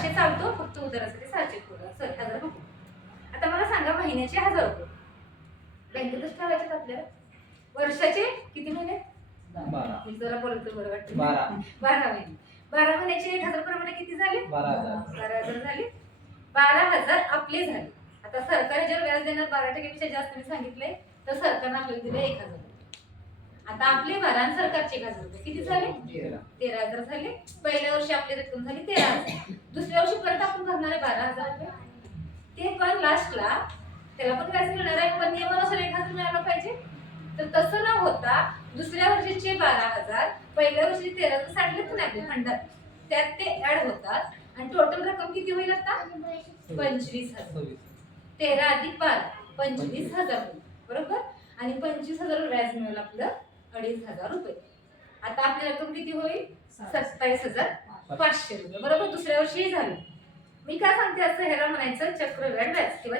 600 चालतो, फक्त उधारासाठी 600 बघू. आता मला सांगा महिन्याचे 1000 रुपये बँकेतच ठेवायचे आपल्याला. वर्षाचे किती महिने? 12. जरा बोलतो बरं वाटतं. 12 महिने. 12 महिन्याचे 1000 प्रमाणे किती झाले? 12,000. 12,000 झाले. 12,000 आपले झाले. आता सरकार जर व्याज देणार 12% जास्त मी सांगितले तर सरकारने आपल्याला दिले 1,000. आता आपले 12 आणि सरकारचे 1,000 रुपये किती झाले? 13,000 झाले. पहिल्या वर्षी आपली रक्कम झाली 13,000. दुसऱ्या वर्षी परत आपण भरणार आहे 12,000 रुपये. ते पण लास्टला त्याला पण व्याज मिळणार आहे, पण नियमानुसार 1,000 मिळाला पाहिजे. तर तसं न होता दुसऱ्या वर्षीचे 12,000 पहिल्या वर्षी 13,000 सांगितले ना आपले खंडात, त्यात ते ऍड होतात आणि टोटल रक्कम किती होईल आता? 25,000. 13 अधिक 12 25,000 होईल, बरोबर. आणि 25,000 व्याज मिळेल आपलं 2,500 रुपये. आता आपली रक्कम किती होईल? 27,500 रुपये, बरोबर. दुसऱ्या वर्षी झालं. मी काय सांगते असं ह्याला म्हणायचं चक्रव्याढ व्याज किंवा